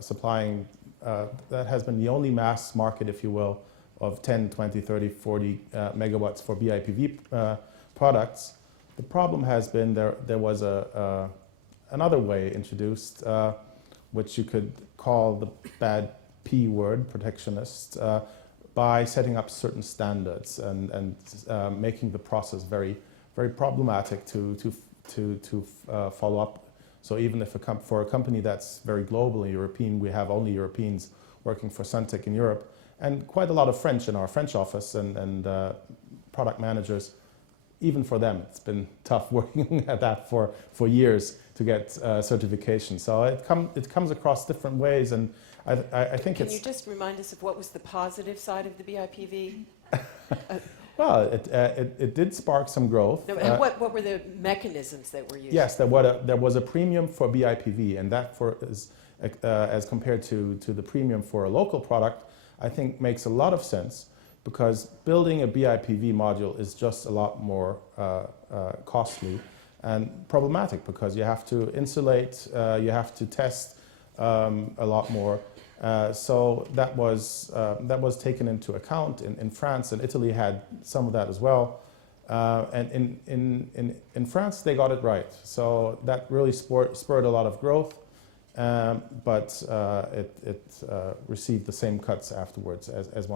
supplying, that has been the only mass market, if you will, of 10, 20, 30, 40 megawatts for BIPV products. The problem has been there was another way introduced, which you could call the bad P word, protectionist, by setting up certain standards and making the process very, very problematic to follow up. So even if for a company that's very globally European, we have only Europeans working for Suntec in Europe, and quite a lot of French in our French office and product managers. Even for them, it's been tough working at that for years to get certification. So it comes across different ways, and I think Can you just remind us of what was the positive side of the BIPV? Well, it did spark some growth. No, and what were the mechanisms that were used? Yes, there was a premium for BIPV, and that as compared to the premium for a local product, I think makes a lot of sense, because building a BIPV module is just a lot more costly and problematic, because you have to insulate, you have to test a lot more. So that was taken into account in France, and Italy had some of that as well. And in France, they got it right. So that really spurred a lot of growth, but it received the same cuts afterwards as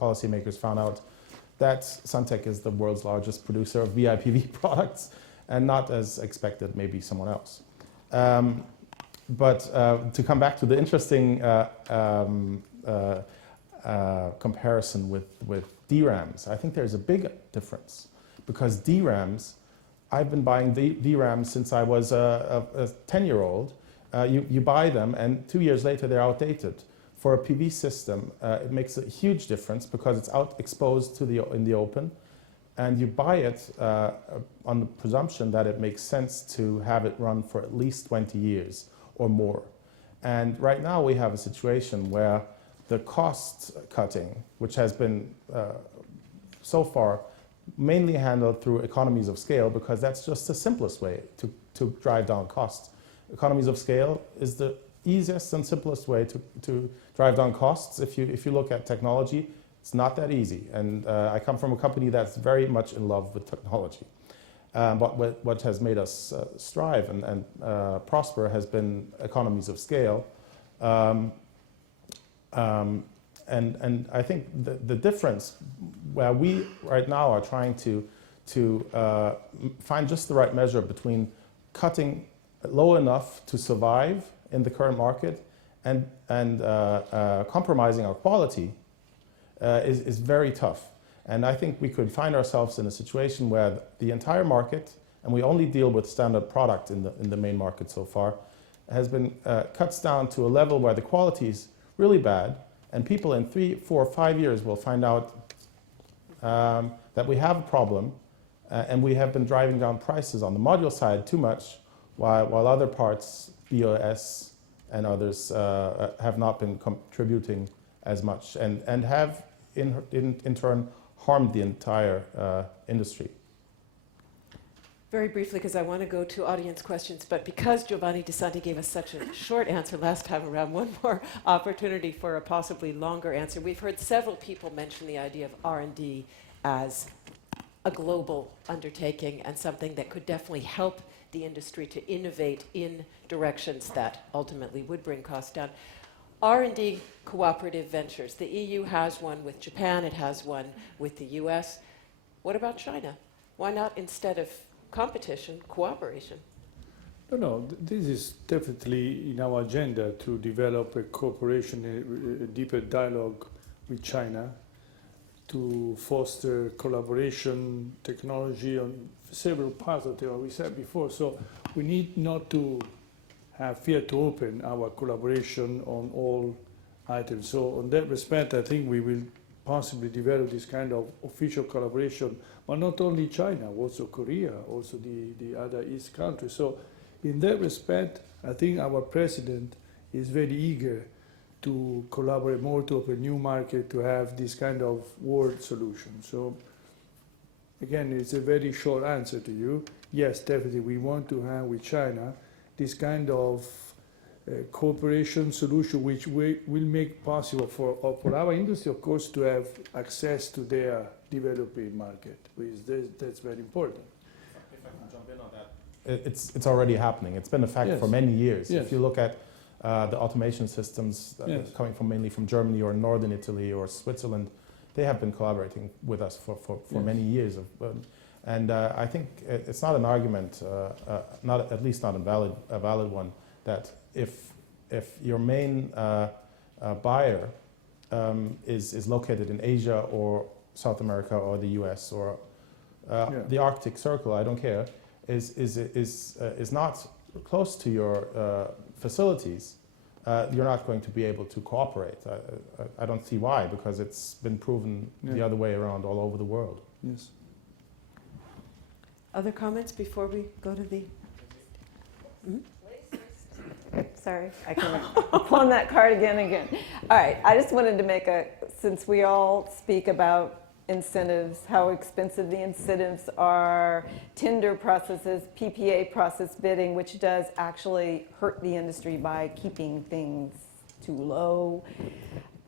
policymakers found out that Suntec is the world's largest producer of BIPV products, and not as expected, maybe someone else. But to come back to the interesting comparison with DRAMs, I think there's a big difference, because DRAMs, I've been buying DRAMs since I was a 10-year-old. You buy them, and 2 years later they're outdated. For a PV system, it makes a huge difference, because it's exposed in the open, and you buy it on the presumption that it makes sense to have it run for at least 20 years or more. And right now we have a situation where the cost cutting, which has been so far mainly handled through economies of scale, because that's just the simplest way to drive down costs. Economies of scale is the easiest and simplest way to drive down costs. If you look at technology, it's not that easy. And I come from a company that's very much in love with technology. But what has made us strive and prosper has been economies of scale. And I think the difference where we right now are trying to find just the right measure between cutting low enough to survive in the current market and compromising our quality is very tough. And I think we could find ourselves in a situation where the entire market, and we only deal with standard product in the main market so far, has been cuts down to a level where the quality is really bad, and people in 3, 4, 5 years will find out that we have a problem, and we have been driving down prices on the module side too much, while other parts, BOS and others, have not been contributing as much, and have in turn harmed the entire industry. Very briefly, because I want to go to audience questions, but because Giovanni De Santi gave us such a short answer last time around, one more opportunity for a possibly longer answer. We've heard several people mention the idea of R&D as a global undertaking and something that could definitely help the industry to innovate in directions that ultimately would bring costs down. R&D cooperative ventures. The EU has one with Japan, it has one with the US. What about China? Why not, instead of competition, cooperation? No, this is definitely in our agenda to develop a cooperation, a deeper dialogue with China, to foster collaboration, technology on several parts of what we said before. So we need not to have fear to open our collaboration on all items. So in that respect, I think we will possibly develop this kind of official collaboration, but not only China, also Korea, also the other East countries. So in that respect, I think our president is very eager to collaborate more, to open new market, to have this kind of world solution. So again, it's a very short answer to you. Yes, definitely we want to have with China this kind of cooperation solution which will make possible for our industry, of course, to have access to their developing market. That's very important. If I can jump in on that. It's already happening. It's been a fact for many years. Yes. If you look at the automation systems that are coming mainly from Germany or Northern Italy or Switzerland, they have been collaborating with us for many years. And I think it's not an argument, at least not a valid one, that if your main buyer is located in Asia or South America or the US or the Arctic Circle, I don't care, is not close to your facilities, you're not going to be able to cooperate. I don't see why, because it's been proven the other way around all over the world. Yes. Other comments before we go to the... Sorry, I can pawn that card again. All right, I just wanted to since we all speak about incentives, how expensive the incentives are, tender processes, PPA process bidding, which does actually hurt the industry by keeping things too low.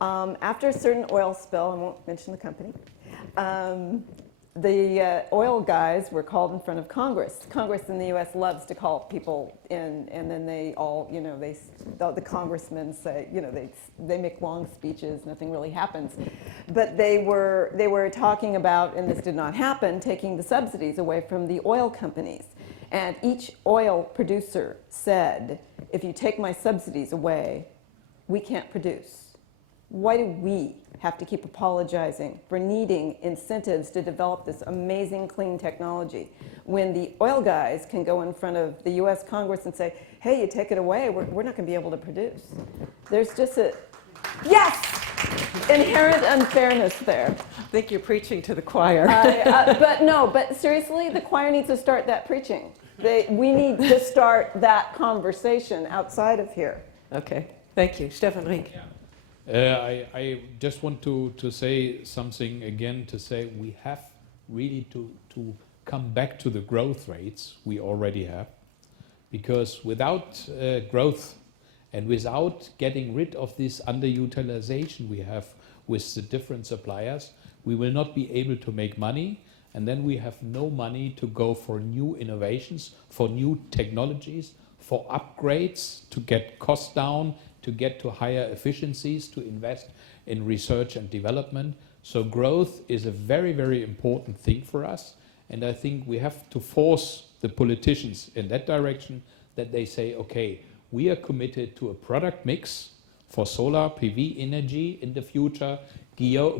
After a certain oil spill, I won't mention the company, the oil guys were called in front of Congress. Congress in the U.S. loves to call people in, and then they all, the congressmen say, they make long speeches, nothing really happens. But they were talking about, and this did not happen, taking the subsidies away from the oil companies. And each oil producer said, if you take my subsidies away, we can't produce. Why do we have to keep apologizing for needing incentives to develop this amazing clean technology when the oil guys can go in front of the US Congress and say, hey, you take it away, we're not going to be able to produce? There's just inherent unfairness there. I think you're preaching to the choir. But seriously, the choir needs to start that preaching. We need to start that conversation outside of here. Okay, thank you. Stefan Rink. I just want to say something again, to say we have really to come back to the growth rates we already have, because without growth and without getting rid of this underutilization we have with the different suppliers, we will not be able to make money, and then we have no money to go for new innovations, for new technologies, for upgrades, to get costs down, to get to higher efficiencies, to invest in research and development. So growth is a very, very important thing for us. And I think we have to force the politicians in that direction, that they say, okay, we are committed to a product mix for solar PV energy in the future,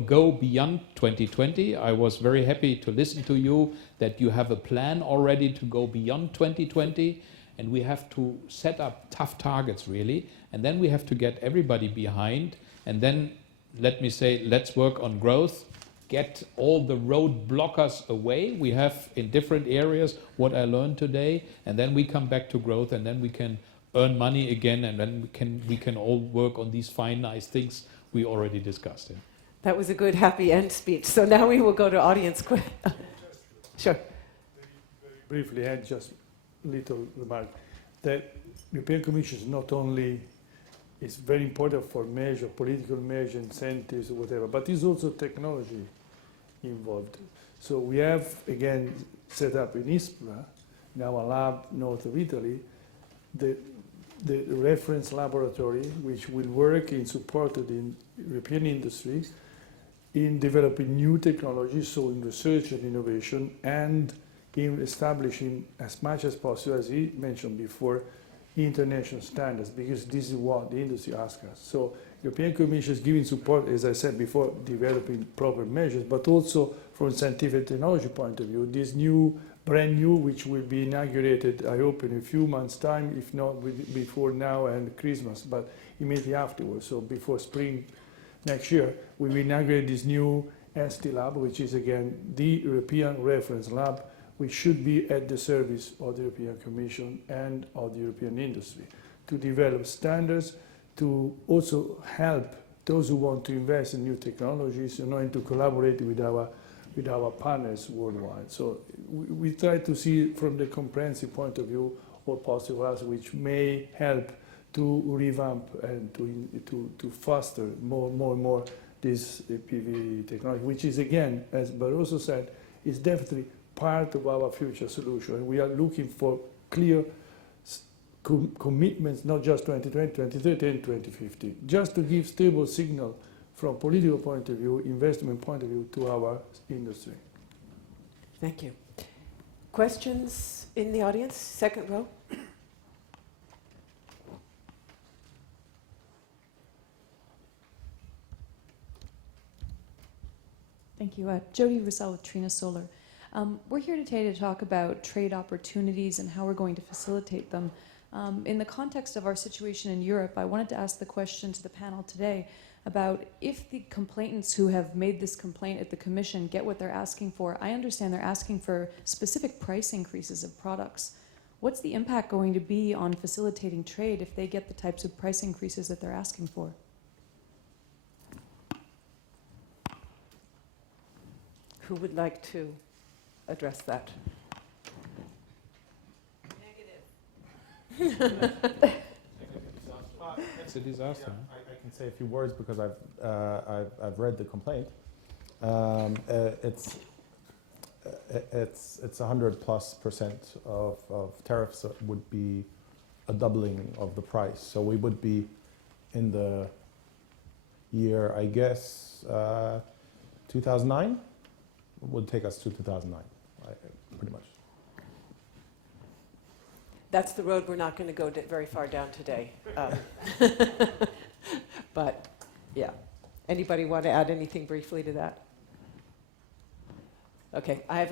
go beyond 2020. I was very happy to listen to you that you have a plan already to go beyond 2020. And we have to set up tough targets, really. And then we have to get everybody behind. And then, let me say, let's work on growth, get all the road blockers away we have in different areas, what I learned today. And then we come back to growth, and then we can earn money again. And then we can all work on these fine, nice things we already discussed. That was a good, happy end speech. So now we will go to audience questions. Sure. Very briefly, I just little remark that European Commission is not only is very important for measure, political measure, incentives, or whatever, but is also technology involved. So we have, again, set up in Ispra, in our lab north of Italy, the reference laboratory, which will work in supported in European industry in developing new technologies, so in research and innovation, and in establishing as much as possible, as he mentioned before, international standards, because this is what the industry asks us. So European Commission is giving support, as I said before, developing proper measures, but also from a scientific technology point of view, this new, brand new, which will be inaugurated, I hope, in a few months' time, if not before now and Christmas, but immediately afterwards, so before spring next year, we will inaugurate this new ST lab, which is again the European reference lab, which should be at the service of the European Commission and of the European industry to develop standards, to also help those who want to invest in new technologies, and to collaborate with our partners worldwide. So we try to see from the comprehensive point of view what possible, which may help to revamp and to foster more and more this PV technology, which is, again, as Barroso said, is definitely part of our future solution. And we are looking for clear commitments, not just 2020, 2030, and 2050, just to give stable signal from political point of view, investment point of view, to our industry. Thank you. Questions in the audience? Second row. Thank you. Jody Russell with Trina Solar. We're here today to talk about trade opportunities and how we're going to facilitate them. In the context of our situation in Europe, I wanted to ask the question to the panel today about if the complainants who have made this complaint at the Commission get what they're asking for. I understand they're asking for specific price increases of products. What's the impact going to be on facilitating trade if they get the types of price increases that they're asking for? Who would like to address that? It's a disaster. Yeah, I can say a few words because I've read the complaint. It's 100+% of tariffs would be a doubling of the price. So we would be in the year, I guess, 2009. It would take us to 2009, pretty much. That's the road we're not going to go very far down today. But, yeah. Anybody want to add anything briefly to that? Okay, I have